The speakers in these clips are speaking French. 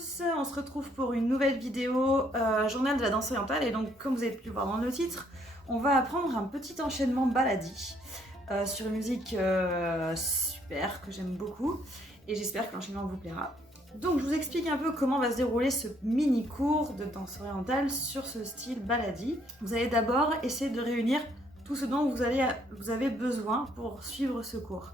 tous, on se retrouve pour une nouvelle vidéo journal de la danse orientale et donc comme vous avez pu le voir dans le titre, on va apprendre un petit enchaînement baladi sur une musique super que j'aime beaucoup et j'espère que l'enchaînement vous plaira. Donc je vous explique un peu comment va se dérouler ce mini cours de danse orientale sur ce style baladi. Vous allez d'abord essayer de réunir tout ce dont vous avez besoin pour suivre ce cours.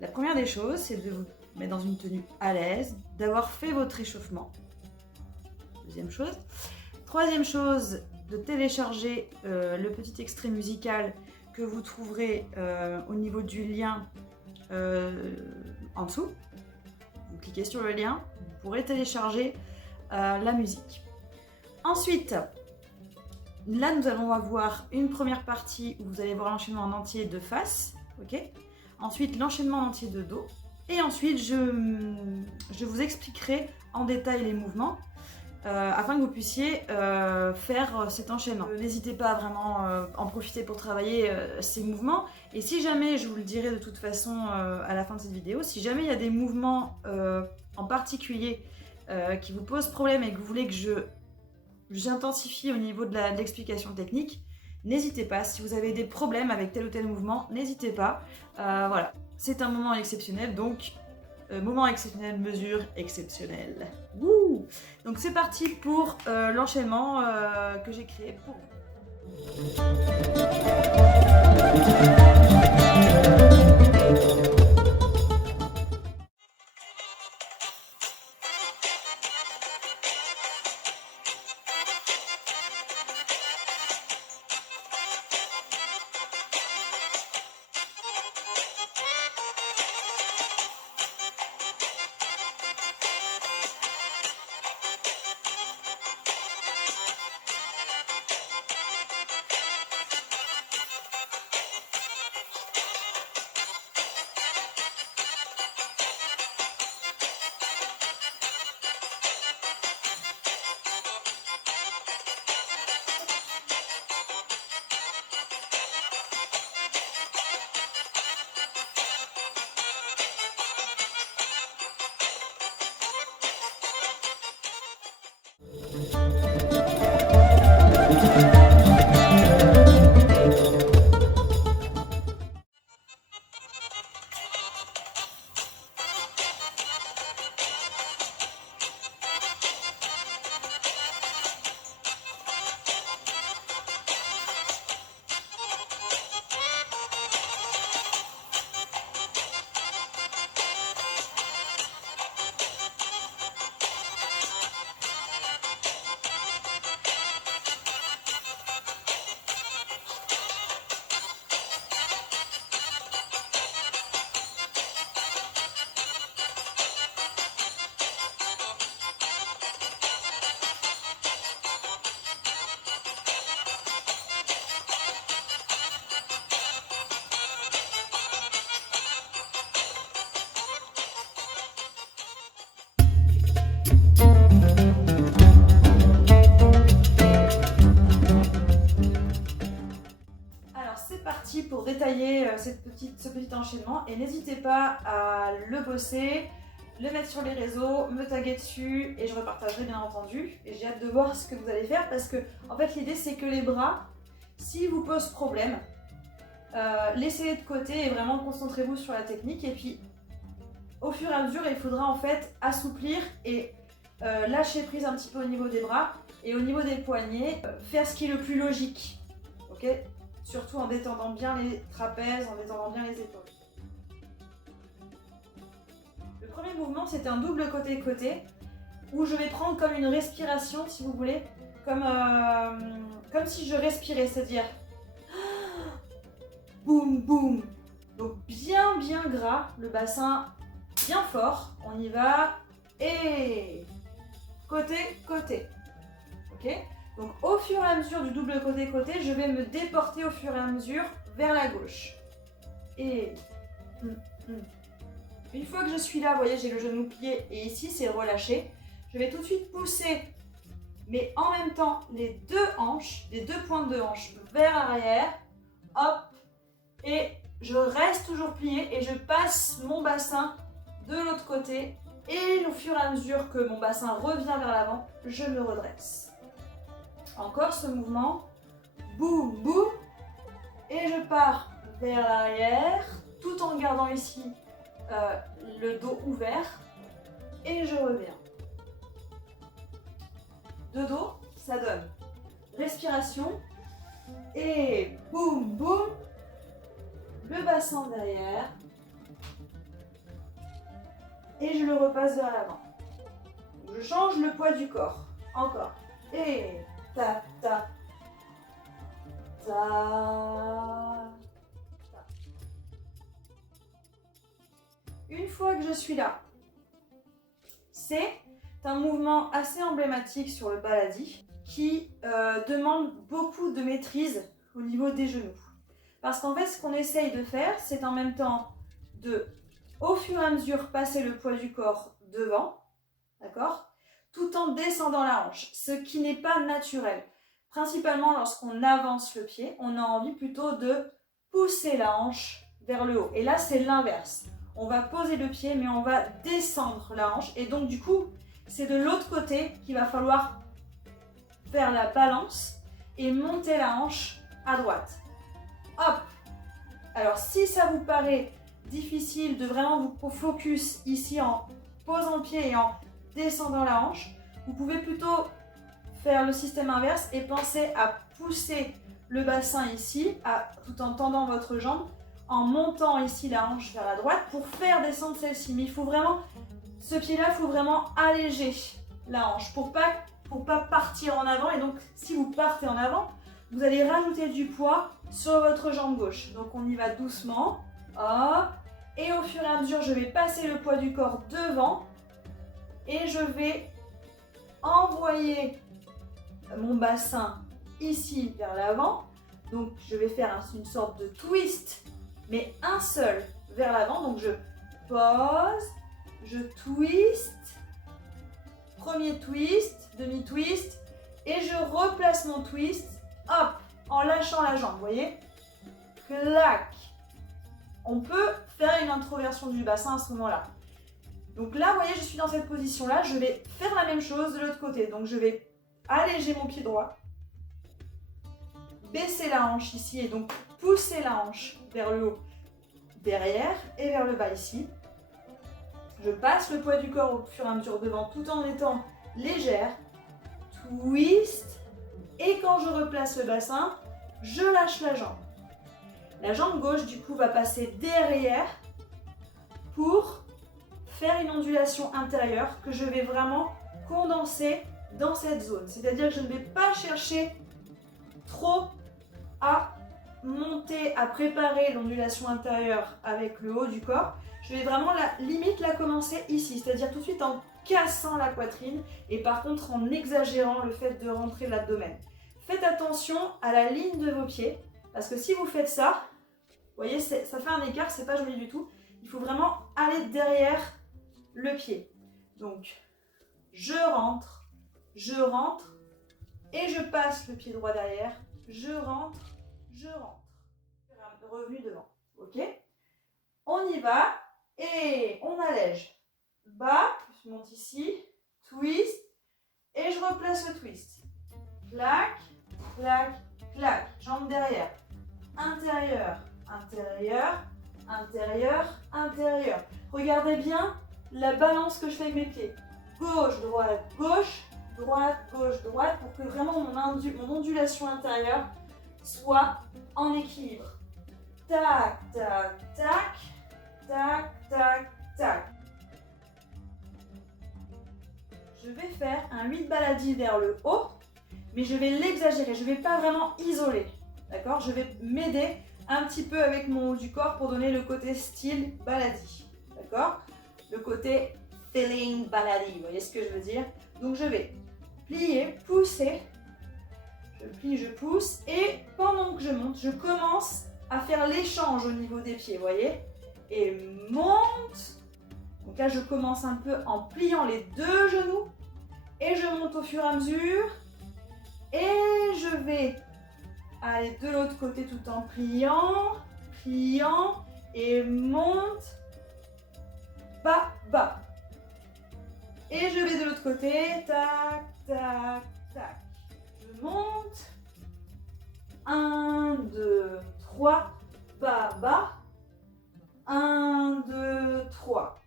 La première des choses, c'est de vous mettre dans une tenue à l'aise, d'avoir fait votre échauffement. Deuxième chose. Troisième chose, de télécharger le petit extrait musical que vous trouverez au niveau du lien en dessous. Vous cliquez sur le lien, vous pourrez télécharger la musique. Ensuite, là nous allons avoir une première partie où vous allez voir l'enchaînement en entier de face, ok ? Ensuite l'enchaînement en entier de dos. Et ensuite, je vous expliquerai en détail les mouvements afin que vous puissiez faire cet enchaînement. N'hésitez pas à vraiment en profiter pour travailler ces mouvements. Et si jamais, je vous le dirai de toute façon à la fin de cette vidéo, si jamais il y a des mouvements en particulier qui vous posent problème et que vous voulez que j'intensifie au niveau de l'explication technique, n'hésitez pas. Si vous avez des problèmes avec tel ou tel mouvement, n'hésitez pas. Voilà. C'est un moment exceptionnel, donc moment exceptionnel, mesure exceptionnelle. Wouh! Donc c'est parti pour l'enchaînement que j'ai créé pour vous. Pour détailler ce petit enchaînement et n'hésitez pas à le bosser, le mettre sur les réseaux, me taguer dessus et je repartagerai bien entendu et j'ai hâte de voir ce que vous allez faire parce que en fait l'idée c'est que les bras, s'ils vous posent problème, laissez-les de côté et vraiment concentrez-vous sur la technique et puis au fur et à mesure il faudra en fait assouplir et lâcher prise un petit peu au niveau des bras et au niveau des poignets, faire ce qui est le plus logique, ok ? Surtout en détendant bien les trapèzes, en détendant bien les épaules. Le premier mouvement, c'est un double côté-côté, où je vais prendre comme une respiration, si vous voulez, comme si je respirais, c'est-à-dire boum, boum. Donc bien gras, le bassin bien fort, on y va, et côté, ok ? Donc au fur et à mesure du double côté-côté, je vais me déporter au fur et à mesure vers la gauche. Et une fois que je suis là, vous voyez, j'ai le genou plié et ici c'est relâché. Je vais tout de suite pousser, mais en même temps, les deux hanches, les deux pointes de hanche vers l'arrière. Hop, et je reste toujours plié et je passe mon bassin de l'autre côté Et au fur et à mesure que mon bassin revient vers l'avant, je me redresse. Encore ce mouvement. Boum, boum. Et je pars vers l'arrière, tout en gardant ici le dos ouvert. Et je reviens. De dos, ça donne respiration. Et boum, boum. Le bassin derrière. Et je le repasse vers l'avant. Je change le poids du corps. Encore. Et ta, ta, ta, ta. Une fois que je suis là, c'est un mouvement assez emblématique sur le baladi qui demande beaucoup de maîtrise au niveau des genoux. Parce qu'en fait, ce qu'on essaye de faire, c'est en même temps de, au fur et à mesure, passer le poids du corps devant, d'accord, tout en descendant la hanche, ce qui n'est pas naturel. Principalement, lorsqu'on avance le pied, on a envie plutôt de pousser la hanche vers le haut. Et là, c'est l'inverse. On va poser le pied, mais on va descendre la hanche. Et donc, du coup, c'est de l'autre côté qu'il va falloir faire la balance et monter la hanche à droite. Hop! Alors, si ça vous paraît difficile de vraiment vous focus ici en posant le pied et en descendant la hanche, vous pouvez plutôt faire le système inverse et penser à pousser le bassin ici, tout en tendant votre jambe, en montant ici la hanche vers la droite pour faire descendre celle-ci. Mais il faut vraiment, ce pied-là, il faut vraiment alléger la hanche pour pas partir en avant. Et donc, si vous partez en avant, vous allez rajouter du poids sur votre jambe gauche. Donc, on y va doucement. Hop. Et au fur et à mesure, je vais passer le poids du corps devant. Et je vais envoyer mon bassin ici vers l'avant. Donc, je vais faire une sorte de twist, mais un seul vers l'avant. Donc, je pose, je twist, premier twist, demi-twist, et je replace mon twist, hop, en lâchant la jambe, vous voyez? Clac. On peut faire une introversion du bassin à ce moment-là. Donc là, vous voyez, je suis dans cette position-là, je vais faire la même chose de l'autre côté. Donc, je vais alléger mon pied droit, baisser la hanche ici et donc pousser la hanche vers le haut, derrière et vers le bas ici. Je passe le poids du corps au fur et à mesure devant tout en étant légère. Twist. Et quand je replace le bassin, je lâche la jambe. La jambe gauche, du coup, va passer derrière pour faire une ondulation intérieure que je vais vraiment condenser dans cette zone. C'est-à-dire que je ne vais pas chercher trop à monter, à préparer l'ondulation intérieure avec le haut du corps. Je vais vraiment limite la commencer ici, c'est-à-dire tout de suite en cassant la poitrine et par contre en exagérant le fait de rentrer l'abdomen. Faites attention à la ligne de vos pieds parce que si vous faites ça, vous voyez, ça fait un écart, c'est pas joli du tout. Il faut vraiment aller derrière le pied. Donc, je rentre et je passe le pied droit derrière. Je rentre. Revenu devant. Ok? On y va et on allège. Bas, je monte ici, twist et je replace le twist. Clac, clac, clac. Jambe derrière. Intérieur, intérieur, intérieur, intérieur. Regardez bien la balance que je fais avec mes pieds. Gauche, droite, gauche, droite, gauche, droite, pour que vraiment mon ondulation intérieure soit en équilibre. Tac, tac, tac, tac, tac, tac. Je vais faire un 8 baladi vers le haut, mais je vais l'exagérer, je ne vais pas vraiment isoler. D'accord? Je vais m'aider un petit peu avec mon haut du corps pour donner le côté style baladi. D'accord? Le côté feeling baladi, vous voyez ce que je veux dire? Donc je vais plier, pousser, je plie, je pousse, et pendant que je monte, je commence à faire l'échange au niveau des pieds, vous voyez? Et monte. Donc là, je commence un peu en pliant les deux genoux, et je monte au fur et à mesure, et je vais aller de l'autre côté tout en pliant, et monte, bas, bas. Et je vais de l'autre côté. Tac, tac, tac. Je monte. 1, 2, 3. Bas, bas. 1, 2, 3.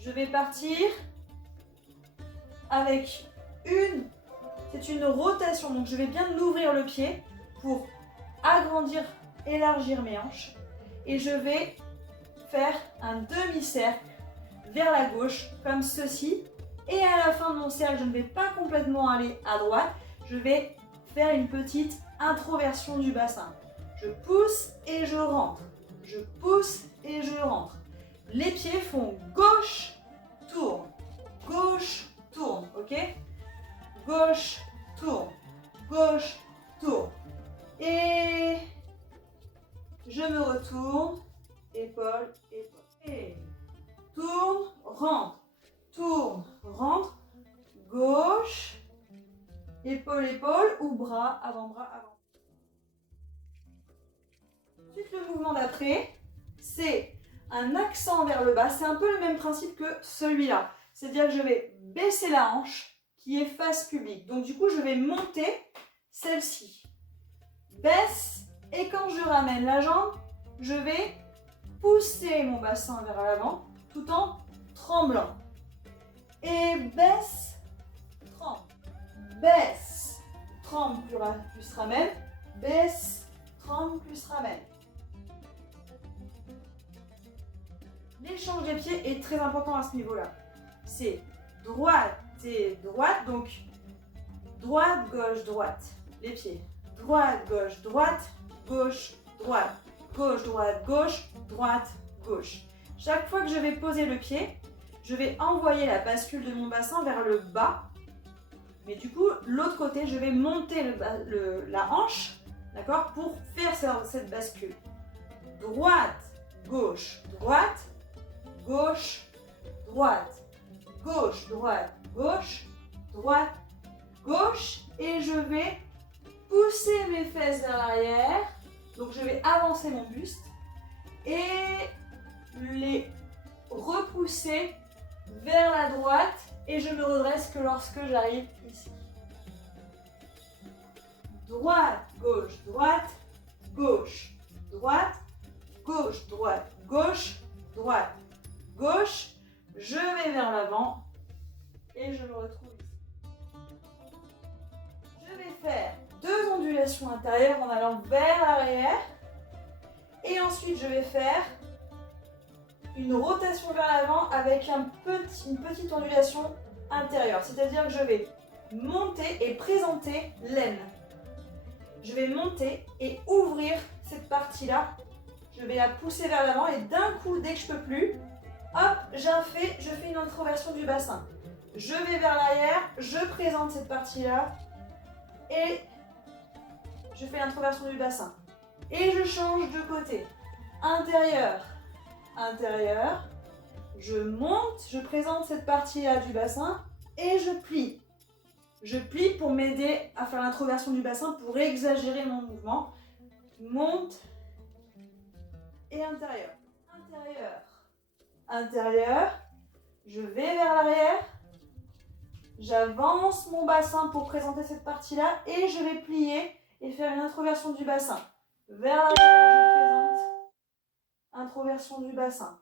Je vais partir avec c'est une rotation. Donc je vais bien ouvrir le pied pour agrandir, élargir mes hanches. Et je vais faire un demi-cercle vers la gauche, comme ceci. Et à la fin de mon cercle, je ne vais pas complètement aller à droite. Je vais faire une petite introversion du bassin. Je pousse et je rentre. Je pousse et je rentre. Les pieds font gauche, tourne. Gauche, tourne. Ok? Gauche, tourne. Gauche, tourne. Et je me retourne. Épaule, épaule. Et tourne, rentre. Tourne, rentre. Gauche. Épaule, épaule. Ou bras, avant-bras, avant. Ensuite, le mouvement d'après, c'est un accent vers le bas. C'est un peu le même principe que celui-là. C'est-à-dire que je vais baisser la hanche qui est face publique. Donc du coup, je vais monter celle-ci. Baisse. Et quand je ramène la jambe, je vais pousser mon bassin vers l'avant tout en tremblant. Et baisse, tremble. Baisse, tremble, plus ramène. Baisse, tremble, plus ramène. L'échange des pieds est très important à ce niveau-là. C'est droite et droite, donc droite, gauche, droite. Les pieds. Droite, gauche, droite, gauche, droite. Gauche, droite, gauche, droite, gauche. Chaque fois que je vais poser le pied, je vais envoyer la bascule de mon bassin vers le bas. Mais du coup, l'autre côté, je vais monter la hanche, d'accord, pour faire cette bascule. Droite, gauche, droite, gauche, droite, gauche, droite, gauche, droite, gauche. Et je vais pousser mes fesses vers l'arrière. Donc je vais avancer mon buste et les repousser vers la droite et je me redresse que lorsque j'arrive ici. Droite, gauche, droite, gauche, droite, gauche, droite, gauche, droite, gauche. Je vais vers l'avant et je me retrouve ici. Je vais faire 2 ondulations intérieures en allant vers l'arrière. Et ensuite, je vais faire une rotation vers l'avant avec une petite ondulation intérieure. C'est-à-dire que je vais monter et présenter l'aine. Je vais monter et ouvrir cette partie-là. Je vais la pousser vers l'avant et d'un coup, dès que je ne peux plus, hop, je fais une introversion du bassin. Je vais vers l'arrière, je présente cette partie-là et je fais l'introversion du bassin. Et je change de côté. Intérieur, intérieur. Je monte, je présente cette partie-là du bassin et je plie. Je plie pour m'aider à faire l'introversion du bassin, pour exagérer mon mouvement. Monte et intérieur. Intérieur, intérieur. Je vais vers l'arrière. J'avance mon bassin pour présenter cette partie-là et je vais plier et faire une introversion du bassin. Vers l'arrière, je présente. Introversion du bassin.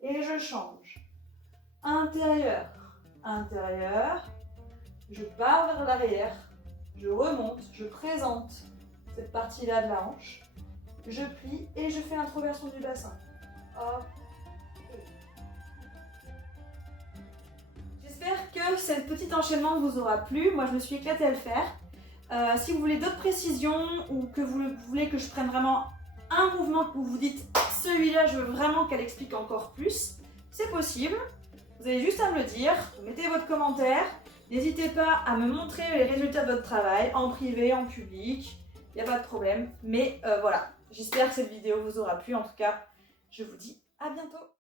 Et je change. Intérieur, intérieur. Je pars vers l'arrière. Je remonte, je présente cette partie-là de la hanche. Je plie et je fais l'introversion du bassin. Hop. J'espère que ce petit enchaînement vous aura plu. Moi, je me suis éclatée à le faire. Si vous voulez d'autres précisions ou que vous voulez que je prenne vraiment un mouvement où vous dites celui-là, je veux vraiment qu'elle explique encore plus, c'est possible. Vous avez juste à me le dire. Mettez votre commentaire. N'hésitez pas à me montrer les résultats de votre travail en privé, en public. Il n'y a pas de problème. Mais voilà, j'espère que cette vidéo vous aura plu. En tout cas, je vous dis à bientôt.